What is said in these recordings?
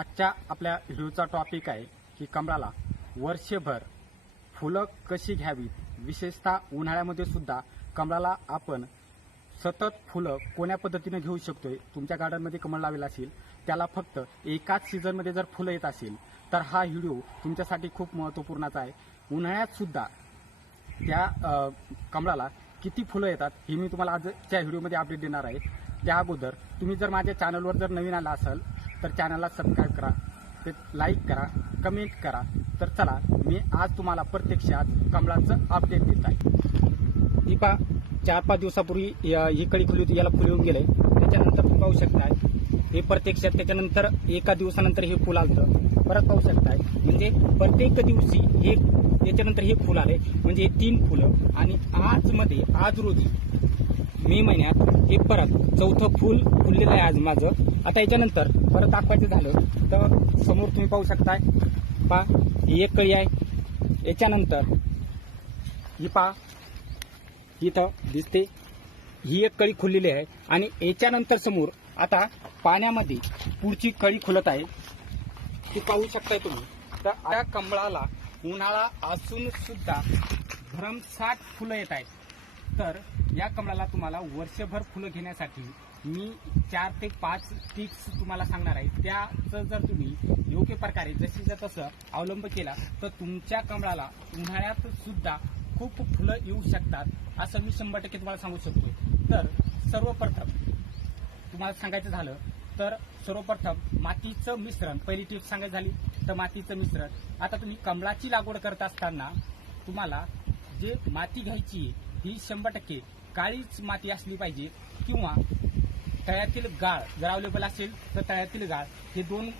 आजच्या आपल्या व्हिडिओचा टॉपिक आहे की कमळाला वर्षभर फुलं कशी घ्यावीत? विशेषतः उन्हाळ्यामध्ये सुद्धा कमळाला आपण सतत फुलं कोण्या पद्धतीने घेऊ शकतोय? तुमच्या गार्डनमध्ये कमळ लावेल असेल त्याला फक्त एकाच सीझनमध्ये जर फुलं येत असेल तर हा व्हिडिओ तुमच्यासाठी खूप महत्त्वपूर्णाचा आहे. उन्हाळ्यात सुद्धा त्या कमळाला किती फुलं येतात हे मी तुम्हाला आजच्या व्हिडिओमध्ये अपडेट देणार आहे. त्या अगोदर तुम्ही जर माझ्या चॅनलवर जर नवीन आला असाल तर चॅनलला सबस्क्राईब करा ते लाईक करा कमेंट करा. तर चला मी आज तुम्हाला प्रत्यक्षात कमळाचं अपडेट देत आहे. ही पा चार पाच दिवसापूर्वी या- ही कळी खुली होती याला फुल येऊन गेले. त्याच्यानंतर तुम्ही पाहू शकताय हे प्रत्यक्षात त्याच्यानंतर एका दिवसानंतर हे फुल आलं परत पाहू शकताय म्हणजे प्रत्येक दिवशी हे त्याच्यानंतर हे फुल आले. म्हणजे हे तीन फुलं. आणि आजमध्ये आज रोजी मे महिन्यात हे परत चौथं फुल फुललेलं आहे आज माझं. आता याच्यानंतर परत दाखवायचं झालं तर समोर तुम्ही पाहू शकताय. पा ही एक कळी आहे. याच्यानंतर ही पा इथं दिसते. ही एक कळी खुललेली आहे. आणि याच्यानंतर समोर आता पाण्यामध्ये पुढची कळी खुलत आहे. ती पाहू शकताय तुम्ही. तर या कमळाला उन्हाळा असून सुद्धा भरमसाठ फुलं येत आहेत. तर या कमळाला तुम्हाला वर्षभर फुलं घेण्यासाठी मी चार ते पाच टिप्स तुम्हाला सांगणार आहे. त्याचं जर तुम्ही योग्य प्रकारे जशीच्या जर तसं अवलंब केला तर तुमच्या कमळाला उन्हाळ्यात सुद्धा खूप फुलं येऊ शकतात असं मी शंभर टक्के तुम्हाला सांगू शकतो तर सर्वप्रथम तुम्हाला सांगायचं झालं तर सर्वप्रथम मातीचं मिश्रण पहिली टिप सांगायची झाली तर मातीचं मिश्रण. आता तुम्ही कमळाची लागवड करत असताना तुम्हाला जे माती घ्यायची आहे, ही शंभर टक्के काळीच माती असली पाहिजे किंवा तळ्यातील गाळ जर अवेलेबल असेल तर तळ्यातील गाळ हे दोन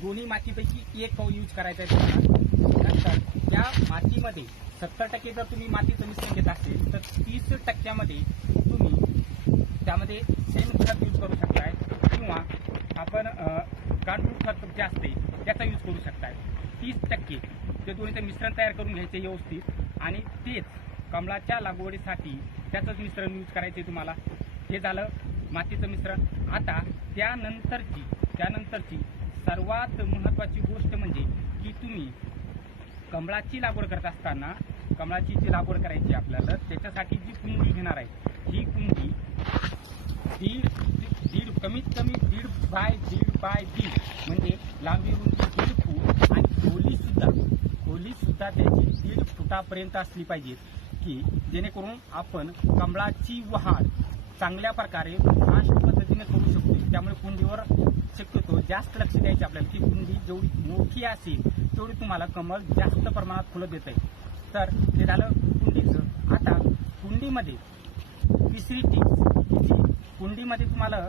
दोन्ही मातीपैकी एक यूज करायचा आहे नंतर या मातीमध्ये सत्तर टक्के जर तुम्ही मातीचं मिश्रण घेत असेल तर तीस टक्क्यामध्ये तुम्ही त्यामध्ये शेणखत यूज करू शकताय किंवा आपण गांडूळ खत जे असते त्याचा यूज करू शकताय. तीस टक्के ते दोन्हीचं मिश्रण तयार करून घ्यायचे व्यवस्थित आणि तेच कमळाच्या लागवडीसाठी त्याचंच मिश्रण यूज करायचे तुम्हाला. हे झालं मातीचं मिश्रण. आता त्यानंतरची त्यानंतरची सर्वात महत्त्वाची गोष्ट म्हणजे की तुम्ही कमळाची लागवड करत असताना कमळाची जी लागवड करायची आहे आपल्याला त्याच्यासाठी जी कुंडी घेणार आहे ही कुंडी दीड दीड कमीत कमी दीड बाय दीड बाय दीड म्हणजे लांबी रुंदी दीड फूट आणि खोली सुद्धा खोली सुद्धा त्याची दीड फुटापर्यंत असली पाहिजे. की जेणेकरून आपण कमळाची वाढ चांगल्या प्रकारे फास्ट पद्धतीने करू शकतो. त्यामुळे कुंडीवर शक्यतो जास्त लक्ष द्यायचे आपल्याला. ती कुंडी जेवढी मोठी असेल तेवढी तुम्हाला कमळ जास्त प्रमाणात फुलं देत आहे. तर ते झालं कुंडीचं. आता कुंडीमध्ये तिसरी टिप्स कुंडीमध्ये तुम्हाला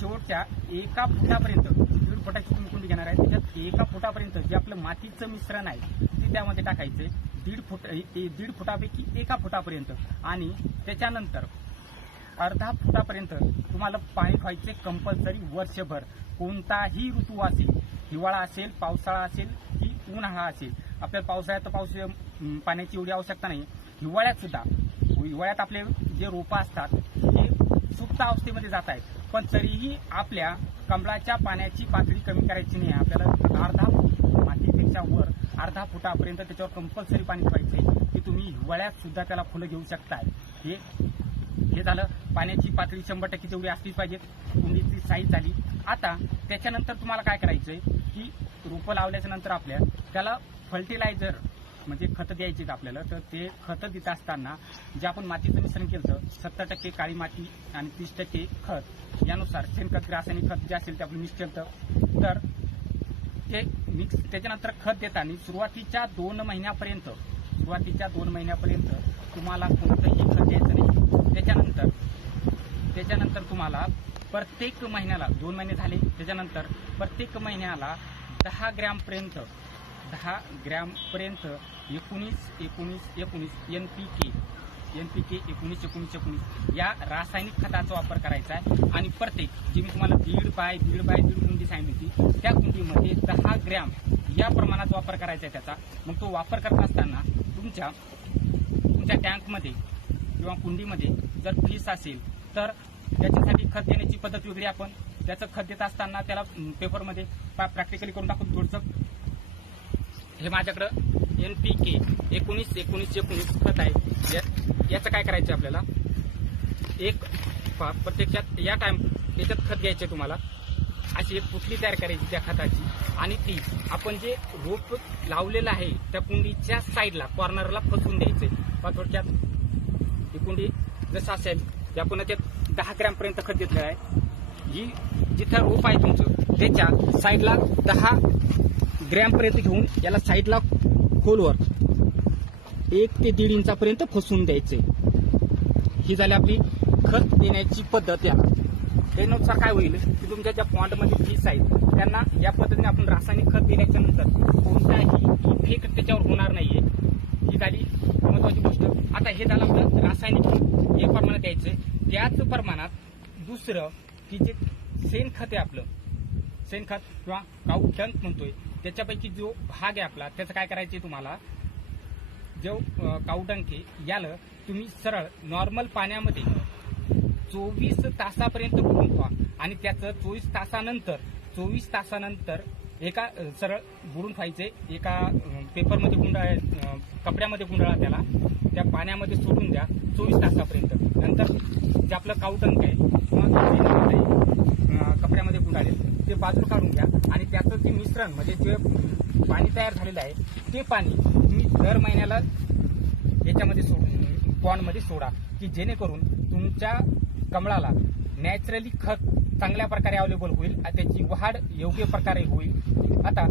शेवटच्या एका फुटापर्यंत दीड फुटाची तुम्ही कुंडी घेणार आहे. त्याच्यात एका फुटापर्यंत जे आपलं मातीचं मिश्रण आहे ते त्यामध्ये टाकायचं दीड फुट ए- दीड फुटापैकी एका फुटापर्यंत. आणि त्याच्यानंतर अर्धा फुटापर्यंत तुम्हाला पाणी व्हायचे कंपल्सरी वर्षभर. कोणताही ऋतू असेल हिवाळा असेल पावसाळा असेल की उन्हाळा असेल आपल्याला पावसाळ्यात तर पाऊस पाण्याची एवढी आवश्यकता नाही. हिवाळ्यात सुद्धा हिवाळ्यात आपले जे रोपं असतात हे सुप्त अवस्थेमध्ये जात आहेत. पण तरीही आपल्या कमळाच्या पाण्याची पातळी कमी करायची नाही. आपल्याला अर्धा मातीपेक्षा वर अर्धा फुटापर्यंत त्याच्यावर कंपल्सरी पाणी पाहिजे की तुम्ही हिवाळ्यात सुद्धा त्याला फुलं घेऊ शकताय. हे हे झालं. पाण्याची पातळी शंभर टक्के तेवढी असलीच पाहिजे. कुंडीची साईज झाली. आता त्याच्यानंतर तुम्हाला काय करायचंय? की रोपं लावल्याच्या नंतर आपल्या त्याला फर्टिलायझर म्हणजे खतं द्यायची आहेत आपल्याला. तर ते खतं देत असताना जे आपण मातीचं मिश्रण केलं होतं सत्तर टक्के काळी माती आणि तीस टक्के खत यानुसार शेणखत रासायनिक खत जे असेल ते आपण मिक्स केलं तर ते मिक्स त्याच्यानंतर खत देताना सुरुवातीच्या दोन महिन्यापर्यंत सुरुवातीच्या दोन महिन्यापर्यंत तुम्हाला कोणतंही खत द्यायचं नाही. त्याच्यानंतर त्याच्यानंतर तुम्हाला प्रत्येक महिन्याला दोन महिने झाले त्याच्यानंतर प्रत्येक महिन्याला दहा ग्रॅमपर्यंत दहा ग्रॅमपर्यंत एकोणीस एकोणीस एकोणीस N P K N P K एकोणीस एकोणीस एकोणीस. या रासायनिक खताचा वापर करायचा आहे. आणि प्रत्येक जी मी तुम्हाला दीड बाय दीड बाय दीड कुंडी सांगितली होती त्या कुंडीमध्ये दहा ग्रॅम या प्रमाणात वापर करायचा आहे त्याचा. मग तो वापर करत असताना तुमच्या तुमच्या टँकमध्ये किंवा कुंडीमध्ये जर फीस असेल तर त्याच्यासाठी खत देण्याची पद्धत वेगळी आपण त्याचं खत देत असताना त्याला पेपरमध्ये प्रॅक्टिकली करून टाकून थोडंसं हे माझ्याकडं एन पी के एकोणीस एकोणीस एकोणीस खत आहे. याचं काय करायचं आहे आपल्याला? एक पा- प्रत्यक्षात या टाइम याच्यात खत घ्यायचे तुम्हाला. अशी एक पुतली तयार करायची त्या खताची. आणि ती आपण जे रोप लावलेलं आहे त्या कुंडीच्या साईडला कॉर्नरला फसवून द्यायचे पहा थोडक्यात ही कुंडी जसं असेल ते आपण त्यात दहा ग्रॅमपर्यंत खत घेतलेलं आहे. ही जिथं रोप आहे तुमचं त्याच्या साईडला दहा ग्रॅमपर्यंत घेऊन याला साईडला खोलवर एक ते दीड इंचापर्यंत फसवून द्यायचे. ही झाली आपली खत देण्याची पद्धत याला त्यानुसार काय होईल की तुमच्या ज्या पॉन्डमध्ये फीस आहेत त्यांना या पद्धतीने आपण रासायनिक खत दिल्याच्या नंतर कोणताही इफेक्ट त्याच्यावर होणार नाहीये. ही झाली महत्वाची गोष्ट. आता हे झालं आपलं रासायनिक खत. हे प्रमाणात द्यायचं. त्याच प्रमाणात दुसरं की जे शेणखत आहे आपलं. शेणखत किंवा काऊ म्हणतोय त्याच्यापैकी जो भाग आहे आपला त्याचं काय करायचं तुम्हाला? जो काउडंक याला तुम्ही सरळ नॉर्मल पाण्यामध्ये चोवीस तासापर्यंत बुडून ठेवा आणि त्याचं चोवीस तासानंतर चोवीस तासानंतर एका सरळ बुडून खायचे एका पेपरमध्ये गुंडाळा कपड्यामध्ये गुंडाळा त्याला त्या पाण्यामध्ये सोडून द्या चोवीस तासापर्यंत. नंतर जे आपलं काउटंक आहे किंवा कपड्यामध्ये गुंडाळे ते बाजूला काढून घ्या. आणि त्याचं ते मिश्रण म्हणजे जे पाणी तयार झालेलं आहे ते पाणी तुम्ही दर महिन्याला याच्यामध्ये सोडून पॉन्डमध्ये सोडा की जेणेकरून तुमच्या कमळाला नॅचरली खत चांगल्या प्रकारे अवेलेबल होईल आणि त्याची वाढ योग्य प्रकारे होईल. आता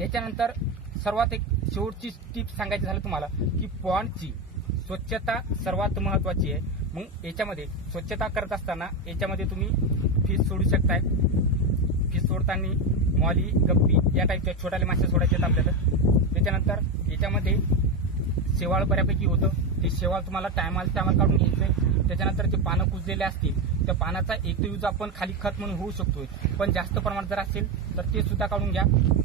याच्यानंतर सर्वात एक शेवटची टीप सांगायची झालं तुम्हाला की पॉन्डची स्वच्छता सर्वात महत्वाची आहे. मग याच्यामध्ये स्वच्छता करत असताना याच्यामध्ये तुम्ही फीस सोडू शकताय. फीस सोडताना मॉली गप्पी या टाईपच्या छोट्याले मासे सोडायचे आहेत आपल्याला. त्याच्यानंतर याच्यामध्ये शेवाळ बऱ्यापैकी होतं. ते शेवाळ तुम्हाला टायमाला टायमाला काढून घ्यायचंय. त्याच्यानंतर जे पानं कुजलेले असतील त्या पानाचा एक यूज आपण खाली खत म्हणून होऊ शकतोय. पण जास्त प्रमाणात जर असेल तर ते सुद्धा काढून घ्या.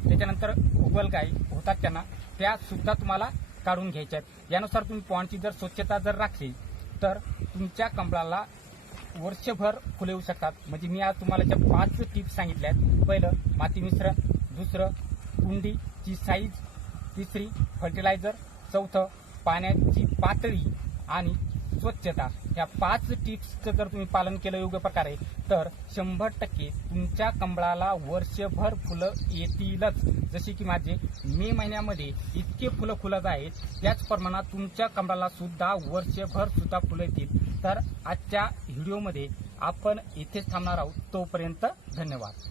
त्याच्यानंतर उगलगाई होतात त्यांना त्या सुद्धा तुम्हाला काढून घ्यायच्या आहेत यानुसार तुम्ही पॉन्डची जर स्वच्छता जर राखली तर तुमच्या कमळाला वर्षभर फुले येऊ शकतात. म्हणजे मी आज तुम्हाला ज्या पाच टिप्स सांगितल्या आहेत पहिलं माती मिश्रण दुसरं कुंडीची साईज तिसरी फर्टिलायझर चौथं पाण्याची पातळी आणि स्वच्छता. या पाच टिप्सचं जर तुम्ही पालन केलं योग्य प्रकारे तर शंभर टक्के तुमच्या कमळाला वर्षभर फुलं येतीलच. जसे की माझे मे महिन्यामध्ये इतके फुलं फुलत आहेत त्याच प्रमाणात तुमच्या कमळाला सुद्धा वर्षभर सुद्धा फुलं येतील. तर आजच्या व्हिडिओमध्ये आपण इथेच थांबणार आहोत. तोपर्यंत धन्यवाद.